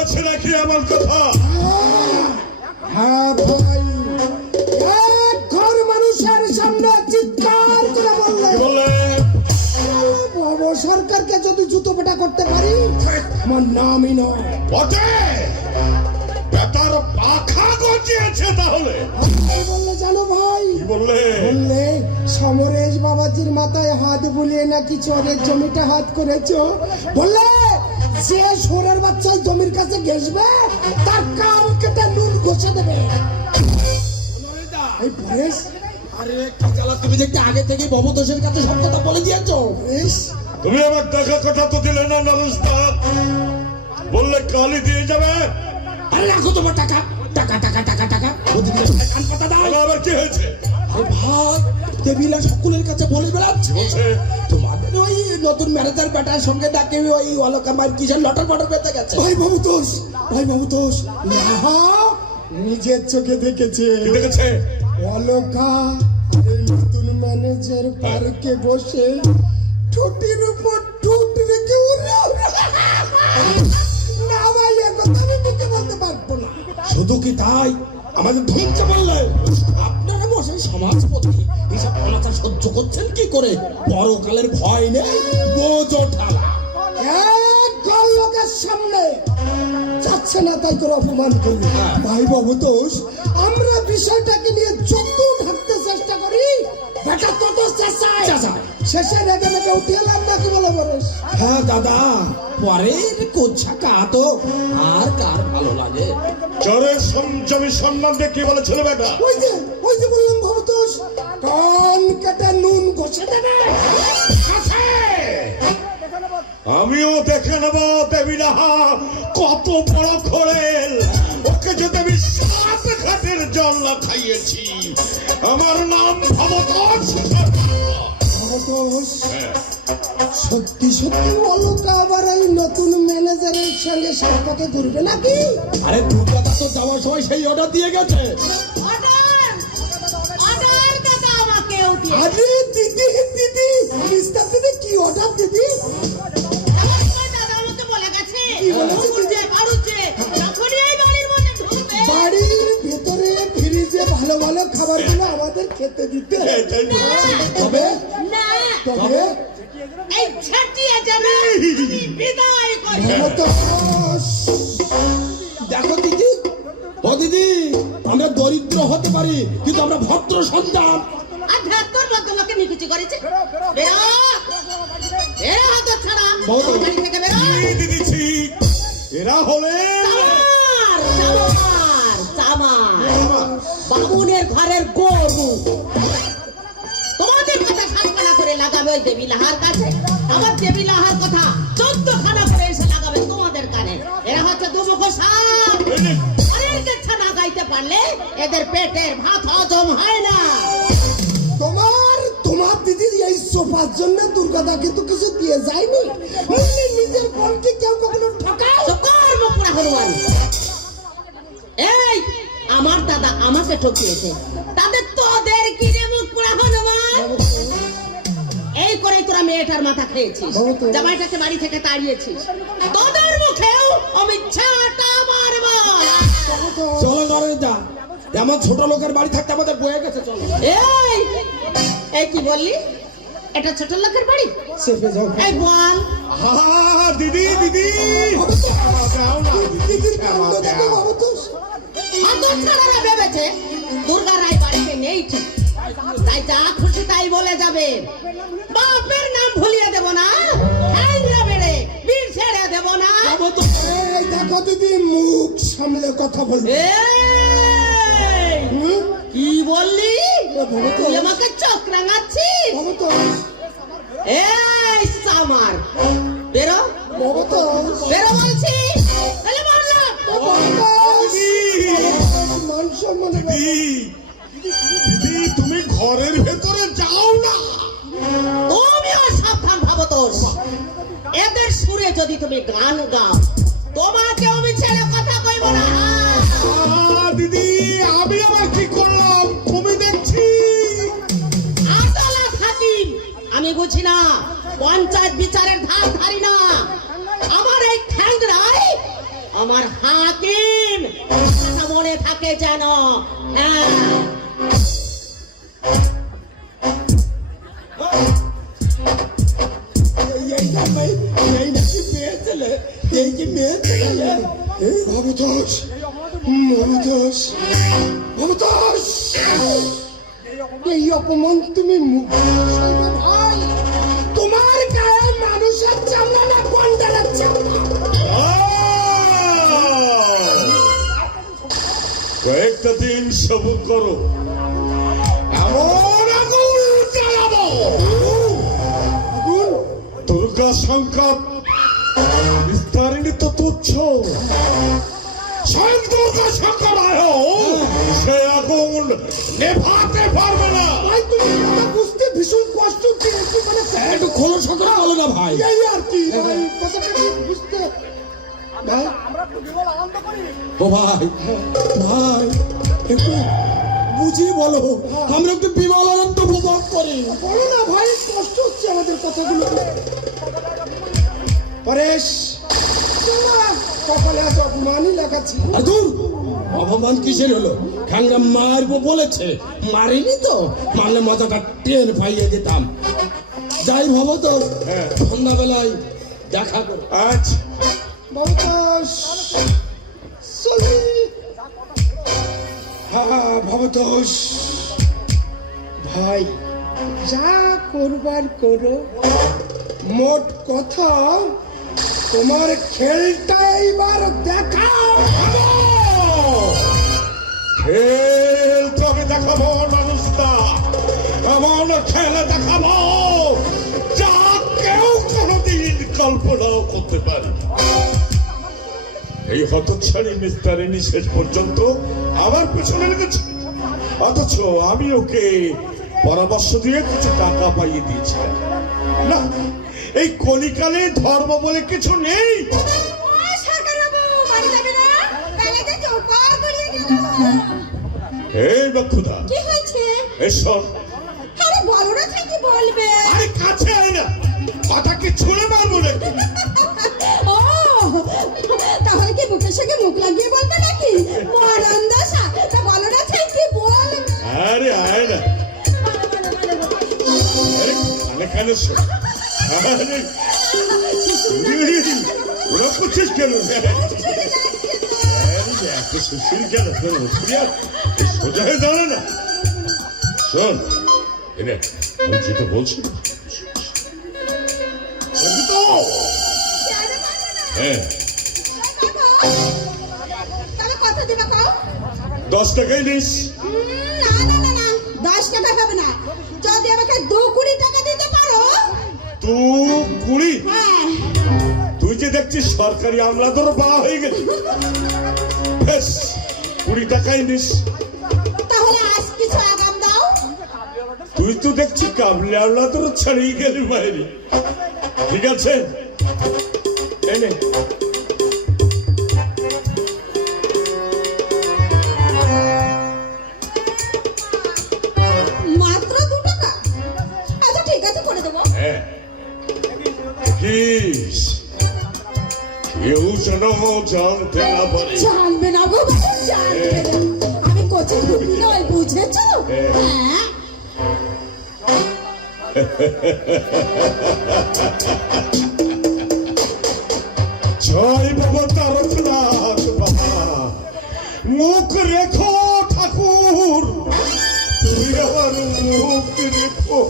বলেছে নাকি আমার কথা? হ্যাঁ ভাই, এক ঘর মানুষের সামনে চিৎকার করে বললে বাবা সরকারকে যদি জুতো পেটা করতে পারি আমার নামই নয়। বটে বেটার পাখা গজিয়েছে তাহলে। বললে জানো ভাই, বললে সমরেশ বাবাজির মাথায় হাত বুলিয়ে নাকি চরের জমিটা হাত করেছো। বললে যে সোরের বাচ্চা জমির কাছে ঘেসবে তার কান কেটে নুন ঘষে দেবে। এই পরেশ, আরে কি জ্বালা, তুমি দেখতে আগে থেকে ভবতোষের কাছে সব কথা বলে দিয়েছো। তুমি আমার টাকা কথা তো দিলে না নমস্তা, বললে কালি দিয়ে যাবে। আরে রাখো তোমার টাকা, টাকা টাকা টাকা টাকা ওদিকে কান কথা দাও। আবার কি হয়েছে? আরে ভাই, দেবিলা সকলের কাছে বলে বেড়াচ্ছে তোমাদের ওই নতুন ম্যানেজার বেটার সঙ্গে ডাকে ওই অলকা মার কিসের লটর পটর পেতে গেছে। ভাই ভবতোষ, ভাই ভবতোষ নিজের চোখে দেখেছে। কি দেখেছে? অলকা এই নতুন ম্যানেজার পার্কে বসে ঠোঁটের উপর ঠোঁট রেখে না ভাই, একথা আমি মুখে বলতে পারবো না। শুধু কি তাই, আমাদের ধমকে বললে আপনারা বসে সমাজপতি এইসব অনাচার সহ্য করছেন কি করে? পরকালের ভয় নেই, বোঝো ঠালা। এক ঘর লোকের সামনে যাচ্ছে না তাই করে অপমান করলি। ভাই ভবতোষ, আমরা বিষয়টাকে নিয়ে যত ঢাকতে চেষ্টা করি বেটা তত চেঁচায়। শেষে রেগে রেগে উঠে এলাম নাকি বলে বলিস? হ্যাঁ দাদা, পরের কোচ্ছা কা তো আর কার ভালো লাগে। চরের জমি সম্মান দিয়ে কি বলেছিল বেটা? ওই যে বললাম ভবতোষ, কান কেটে নুন ঘষে দেবে। আমিও দেখে নেব দেবীরা কত বড় খড়েল। ওকে যদি আমি 7 ঘাটের জল না খাইয়েছি, আমার নাম ভবতোষ। ভবতোষ, সত্যি সত্যি অলকা আবার এই নতুন ম্যানেজারের সঙ্গে সাক্ষাতে ঘুরবে নাকি? আরে দুর্গাদা তো যাওয়ার সময় সেই অর্ডার দিয়ে গেছে। আরে দিদি দিদি, মিস্টার দিদি, কি অর্ডার দিদি? বাড়ির ভেতরে ফ্রিজে ভালো ভালো খাবারগুলো আমাদের খেতে দিতে। তবে তবে দেখো দিদি, ও দিদি, আমরা দরিদ্র হতে পারি কিন্তু আমরা ভদ্র সন্তান। এরা হলে বামুনের ঘরের গরু। তোমাদের কথা 7 খানা করে লাগাবে ওই দেবী লাহার কাছে, আবার দেবী লাহার কথা 14 খানা করে এসে লাগাবে তোমাদের কানে। এরা হচ্ছে দুমুখ সাপ। ঘরের কেচ্ছা না গাইতে পারলে এদের পেটের ভাত হজম হয় না। তোমার দিদি এই সোফার জন্য দুর্গাদা কিন্তু কিছু দিয়ে যায়নি। নিজের বোনকে কেউ কখনো ঠকায়? কর্ম পুরা হনুমান। এই আমার দাদা আমাকে ঠকিয়েছে, তাদের তোদের কি রে মুখ পুরা হনুমান? এই করেই তোরা মেয়েটার মাথা খেয়েছিস, জামাইটাকে বাড়ি থেকে তাড়িয়েছিস। তোদের মুখেও আমি ছাটা মারবো। চলো নরেন্দা, এমন ছোট লোকের বাড়ি থাকতে আমাদের বয়ে গেছে। চলো। এই কি বললি? এটা ছোট লোকের বাড়ি? এই বল। দিদি দিদি ভেবেছে দুর্গা রায় বাড়িতে নেই ঠিক, তাই যা খুশি তাই বলে যাবে। বাপের নাম ভুলিয়ে দেব না, বেড়ে বীর ছেড়ে দেব না। দেখো দিদি, মুখ সামলে কথা বলবে। কি বললি? তুই আমাকে চোখ রাঙাচ্ছিস? এই সামার, বেরো বেরো বলছি। দিদি তুমি ঘরের ভেতরে যাও না। তুমিও সাবধান ভবতোষ, এদের সুরে যদি তুমি গান গাও তোমাকে আমি ছেড়ে কথা কইব না। দিদি আমি আবার কি করলাম? তুমি দেখছি আদালত হাকিম আমি বুঝি না, পঞ্চায়েত বিচারের ধার ধারি না। আমার এই ঠ্যাংরাই আমার হাকিম, কথা মনে থাকে যেন। হ্যাঁ, এই নাকি মেয়ে ছেলে, এই কি মেয়ে ছেলে? ভবতোষ, ভবতোষ, ভবতোষ, এই অপমান তুমি মুখ দিয়ে সইবে ভাই? তোমার গায়ে মানুষের চামড়া না গন্ডারের চামড়া? কয়েকটা দিন সবুর করো, এমন আগুন জ্বালাবো দুর্গা সংকট বিস্তারিণী তো তুচ্ছ, স্বয়ং দুর্গা সংকট সে আগুন নেভাতে পারবে না। ভাই তুমি কথা বুঝতে ভীষণ কষ্ট পেয়েছি, মানে একটু খোলস করে বলো না ভাই। এই আর কি ভাই, কথাটা ঠিক বুঝতে ভাই। ও ভাই, ভাই একটু বুঝিয়ে বলো, আমরা একটু বিমল আনন্দ উপভোগ করি। বলো না ভাই, কষ্ট হচ্ছে আমাদের কথাগুলো। পরেশ, কপালে আজ অপমানই লাগাচ্ছি। আর দূর, অপমান কিসের হলো? খাংরা মারবো বলেছে, মারিনি তো, মারলে মজাটা টের পাইয়ে দিতাম। যাই ভাবো তো, সন্ধ্যাবেলায় দেখা করো। আচ্ছা ভবতোষ, চলি। হ্যাঁ ভবতোষ ভাই, যা করবার করো, মোট কথা তোমার খেলটা এইবার দেখাও। খেল তো আমি দেখাবো মানুষটা, এমন খেলে দেখাবো যা কেউ কোনোদিন কল্পনাও করতে পারে। এই হতচ্ছাড়ি মিস্টারিনী শেষ পর্যন্ত আমার পেছনে লেগেছে, অথচ আমি ওকে পরামর্শ দিয়ে কিছু টাকা পাইয়ে দিয়েছিলাম। না, এই কলিকালে ধর্ম বলে কিছু নেই। এই বক্ষুদা, কি হয়েছে? এসব আরে বলো না, কি বলবে? আরে কাছে আয় না, কথাকে ছুঁড়ে মারবো নাকি? ও, তাহলে কি মুখের সঙ্গে মুখ লাগিয়ে বলবে নাকি? মরণ দশা, তা বলো না, কি বলবে? আরে আয় না, আরে কানে কানে শোন। আরে ওরা করছিস কেন? এত সুশীল কেন? সোজা হয়ে দাঁড়া না। শোন, এনে আমি যেটা বলছি হ্যাঁ, তবে কত দিবা কও? 10 টাকাই নিস। না না না না, 10 টাকা হবে না। যদি আমাকে 2 টাকা দিতে পারো। 2 হ্যাঁ, তুই যে দেখছিস সরকারি আমলাদেরও বা হয়ে গেছে, বেশ 20 টাকাই নিস। তাহলে আজ কিছু আগাম দাও। তুই তো দেখছি কাবলে আমলাদেরও ছাড়িয়ে গেলি বাইরে। ঠিক আছে, এনে মাত্র 2 টাকা? আচ্ছা ঠিক আছে, করে দেবো। হ্যাঁ, দেখিস কেউ যেন জানতে না পারে। জানবে না গো বাবা, জানবে না। আমি কোচে ঢুকি নয়, বুঝেছো? হ্যাঁ, জয় বাবা তারকনাথ বাবা, মুখ রেখো ঠাকুর, তুই আমার মুখ রেখো।